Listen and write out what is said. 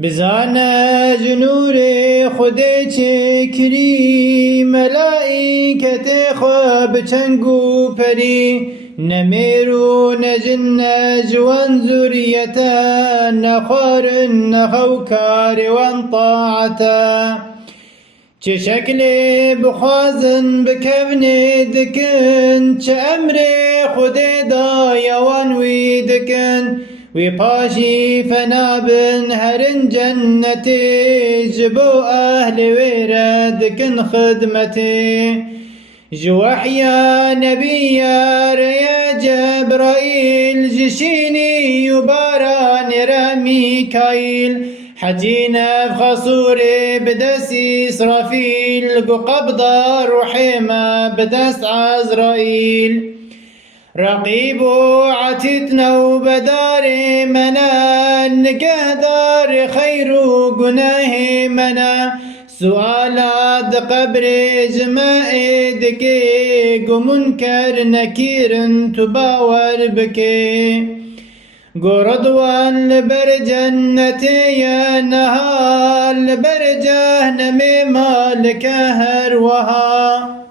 بزانە جنوورێ خودێ چێکری مەلائیکەتێ خوا بچەنگ و پەری نەمێر و نەجن نەجوان زوریەتە نەخوارن نەخەو کارێوان تاعەتە چه شکلێ بخوازن بکەونێ دکن چه ئەمرێ خودێ دایەوان وی دکن وی پاشی فەنابن هەرن جەنەتێ ji bo ئەهلێ وێرە دکن خدمەتێ ji وەحیا نەبیە رەیە جەبرائیل ji şînî û baranê میکائیل حەجی نەفخە سوورێ bi destî İsrafîl gu qebda ruhê me bi dest Ezraîl رقیب و عتید نوبەدارێ منە نگهدارێ خەیر و گوناهێ منە سوالات di qebrê ji me ê dike gu munkar nekîrin tu bawer bike gu ridwan li ber cennetê ye neha li ber cehennemê malike her wiha